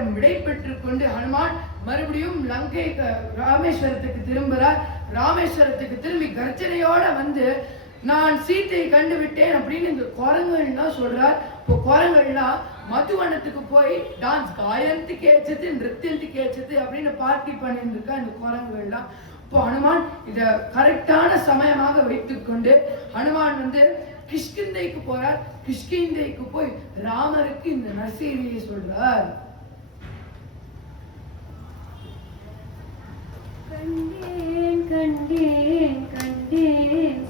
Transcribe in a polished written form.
சீதையிடம் விடை பெற்றுக் கொண்டு ஹனுமான் மறுபடியும் லங்கை ராமேஸ்வரத்துக்கு திரும்புகிறார். ராமேஸ்வரத்துக்கு திரும்பி கர்ஜனையோட வந்து நான் சீத்தையை கண்டுவிட்டேன் அப்படின்னு இந்த குரங்குகள்லாம் சொல்றார். இப்போ குரங்குகள்லாம் மதுவனத்துக்கு போய் டான்ஸ் காயந்துக்கு ஏச்சது நிறுத்தியத்துக்கு ஏச்சது அப்படின்னு பார்ட்டி பண்ணிட்டு இருக்கா இந்த குரங்குகள்லாம். இப்போ ஹனுமான் இதை கரெக்டான சமயமாக வைத்துக்கொண்டு ஹனுமான் வந்து கிஷ்கிந்தைக்கு போறார். கிஷ்கிந்தைக்கு போய் ராமருக்கு இந்த நற்செய்தியை சொல்றார். கண்டேன் கண்டேன் கண்டேன்